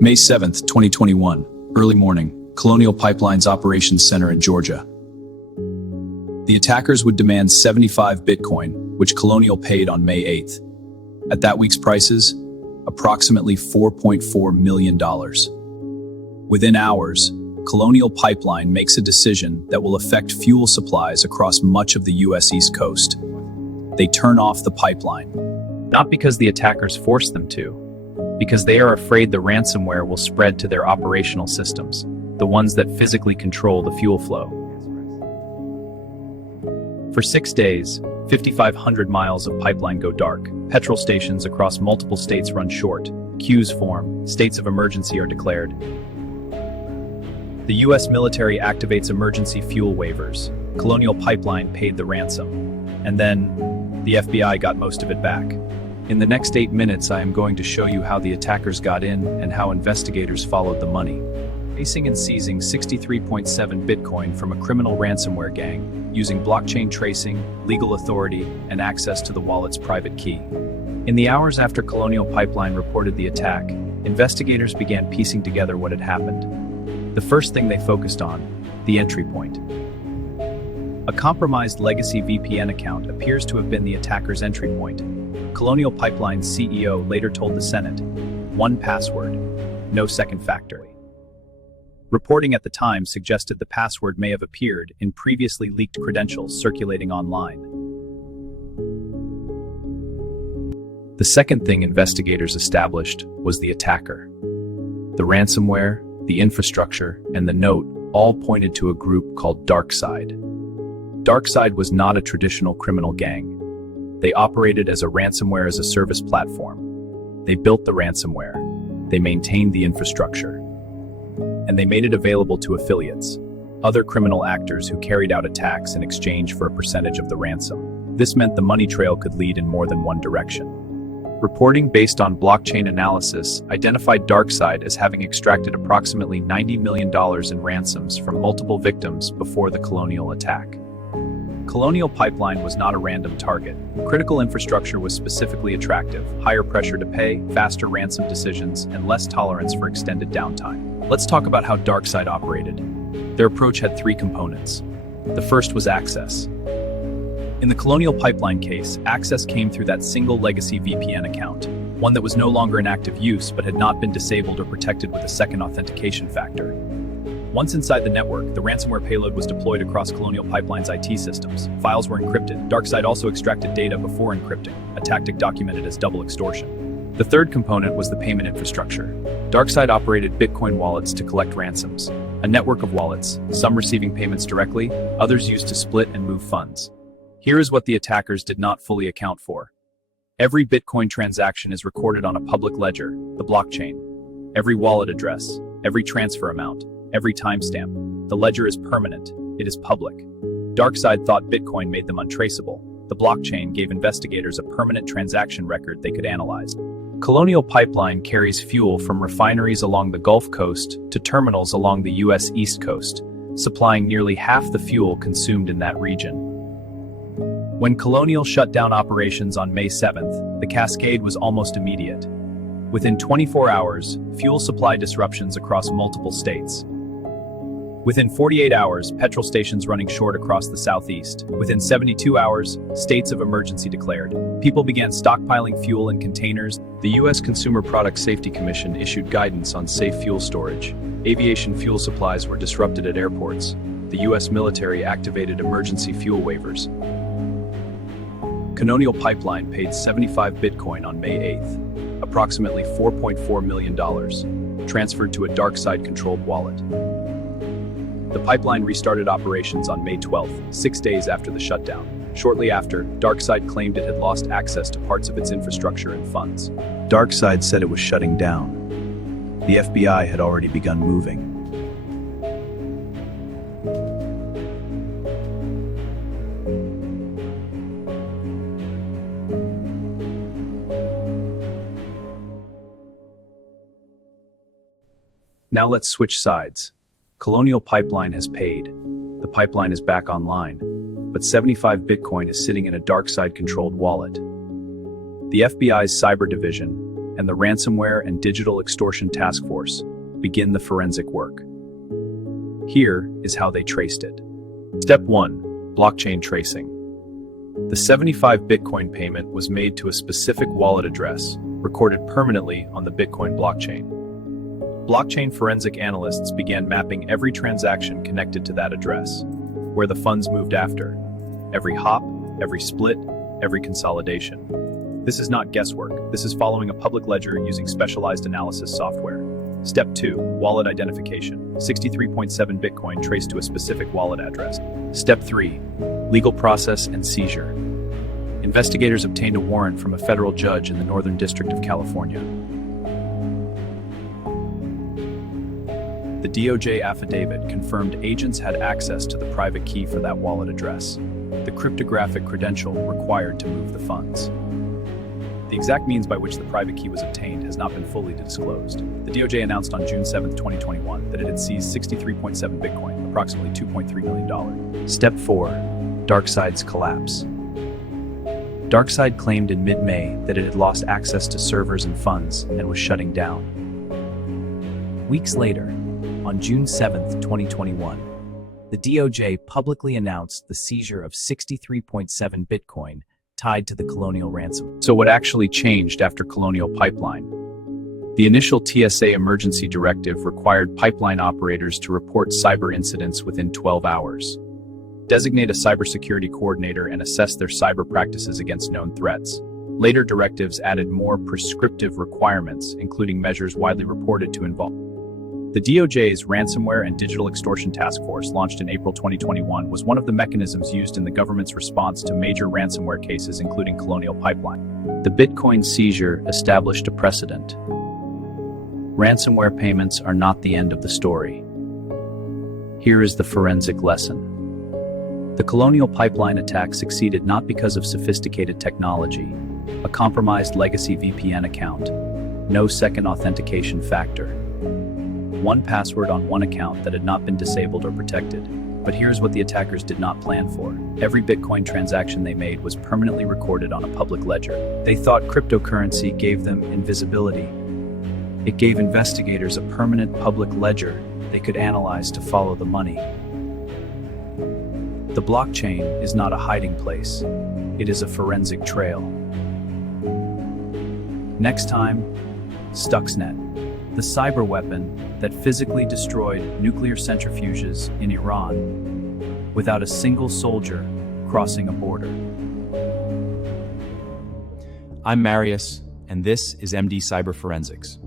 May 7th, 2021, early morning, Colonial Pipeline's operations center in Georgia. The attackers would demand 75 Bitcoin, which Colonial paid on May 8th. At that week's prices, approximately $4.4 million. Within hours, Colonial Pipeline makes a decision that will affect fuel supplies across much of the U.S. East Coast. They turn off the pipeline. Not because the attackers forced them to, because they are afraid the ransomware will spread to their operational systems, the ones that physically control the fuel flow. For 6 days, 5,500 miles of pipeline go dark. Petrol stations across multiple states run short. Queues form. States of emergency are declared. The U.S. military activates emergency fuel waivers. Colonial Pipeline paid the ransom. And then, the FBI got most of it back. In the next 8 minutes, I am going to show you how the attackers got in and how investigators followed the money. Tracing and seizing 63.7 Bitcoin from a criminal ransomware gang, using blockchain tracing, legal authority, and access to the wallet's private key. In the hours after Colonial Pipeline reported the attack, investigators began piecing together what had happened. The first thing they focused on, the entry point. A compromised legacy VPN account appears to have been the attacker's entry point. Colonial Pipeline's CEO later told the Senate, "One password, no second factor." Reporting at the time suggested the password may have appeared in previously leaked credentials circulating online. The second thing investigators established was the attacker. The ransomware, the infrastructure, and the note all pointed to a group called DarkSide. DarkSide was not a traditional criminal gang. They operated as a ransomware as a service platform. They built the ransomware. They maintained the infrastructure. And they made it available to affiliates, other criminal actors who carried out attacks in exchange for a percentage of the ransom. This meant the money trail could lead in more than one direction. Reporting based on blockchain analysis identified DarkSide as having extracted approximately $90 million in ransoms from multiple victims before the Colonial attack. Colonial Pipeline was not a random target. Critical infrastructure was specifically attractive, higher pressure to pay, faster ransom decisions, and less tolerance for extended downtime. Let's talk about how DarkSide operated. Their approach had 3 components. The first was access. In the Colonial Pipeline case, access came through that single legacy VPN account, one that was no longer in active use but had not been disabled or protected with a second authentication factor. Once inside the network, the ransomware payload was deployed across Colonial Pipeline's IT systems. Files were encrypted. DarkSide also extracted data before encrypting, a tactic documented as double extortion. The third component was the payment infrastructure. DarkSide operated Bitcoin wallets to collect ransoms, a network of wallets, some receiving payments directly, others used to split and move funds. Here is what the attackers did not fully account for. Every Bitcoin transaction is recorded on a public ledger, the blockchain. Every wallet address, every transfer amount, every timestamp. The ledger is permanent. It is public. DarkSide thought Bitcoin made them untraceable. The blockchain gave investigators a permanent transaction record they could analyze. Colonial Pipeline carries fuel from refineries along the Gulf Coast to terminals along the U.S. East Coast, supplying nearly half the fuel consumed in that region. When Colonial shut down operations on May 7th, the cascade was almost immediate. Within 24 hours, fuel supply disruptions across multiple states. Within 48 hours, petrol stations running short across the southeast. Within 72 hours, states of emergency declared. People began stockpiling fuel in containers. The U.S. Consumer Product Safety Commission issued guidance on safe fuel storage. Aviation fuel supplies were disrupted at airports. The U.S. military activated emergency fuel waivers. Colonial Pipeline paid 75 Bitcoin on May 8th, approximately $4.4 million, transferred to a DarkSide-controlled wallet. The pipeline restarted operations on May 12th, 6 days after the shutdown. Shortly after, DarkSide claimed it had lost access to parts of its infrastructure and funds. DarkSide said it was shutting down. The FBI had already begun moving. Now let's switch sides. Colonial Pipeline has paid. The pipeline is back online, but 75 Bitcoin is sitting in a DarkSide-controlled wallet. The FBI's cyber division and the Ransomware and Digital Extortion Task Force begin the forensic work. Here is how they traced it. Step 1. Blockchain tracing. The 75 Bitcoin payment was made to a specific wallet address, recorded permanently on the Bitcoin blockchain. Blockchain forensic analysts began mapping every transaction connected to that address, where the funds moved after, every hop, every split, every consolidation. This is not guesswork. This is following a public ledger using specialized analysis software. Step 2. Wallet identification. 63.7 Bitcoin traced to a specific wallet address. Step 3. Legal process and seizure. Investigators obtained a warrant from a federal judge in the Northern District of California. The DOJ affidavit confirmed agents had access to the private key for that wallet address, the cryptographic credential required to move the funds. The exact means by which the private key was obtained has not been fully disclosed. The DOJ announced on June 7, 2021 that it had seized 63.7 Bitcoin, approximately $2.3 million. Step 4. DarkSide's collapse. DarkSide claimed in mid-May that it had lost access to servers and funds and was shutting down. Weeks later, on June 7, 2021, the DOJ publicly announced the seizure of 63.7 Bitcoin tied to the Colonial ransom. So what actually changed after Colonial Pipeline? The initial TSA emergency directive required pipeline operators to report cyber incidents within 12 hours, designate a cybersecurity coordinator, and assess their cyber practices against known threats. Later directives added more prescriptive requirements, including measures widely reported to involve. The DOJ's Ransomware and Digital Extortion Task Force, launched in April 2021, was one of the mechanisms used in the government's response to major ransomware cases, including Colonial Pipeline. The Bitcoin seizure established a precedent. Ransomware payments are not the end of the story. Here is the forensic lesson. The Colonial Pipeline attack succeeded not because of sophisticated technology, a compromised legacy VPN account, no second authentication factor, one password on one account that had not been disabled or protected. But here's what the attackers did not plan for. Every Bitcoin transaction they made was permanently recorded on a public ledger. They thought cryptocurrency gave them invisibility. It gave investigators a permanent public ledger they could analyze to follow the money. The blockchain is not a hiding place. It is a forensic trail. Next time, Stuxnet, the cyber weapon that physically destroyed nuclear centrifuges in Iran without a single soldier crossing a border. I'm Marius, and this is MD Cyber Forensics.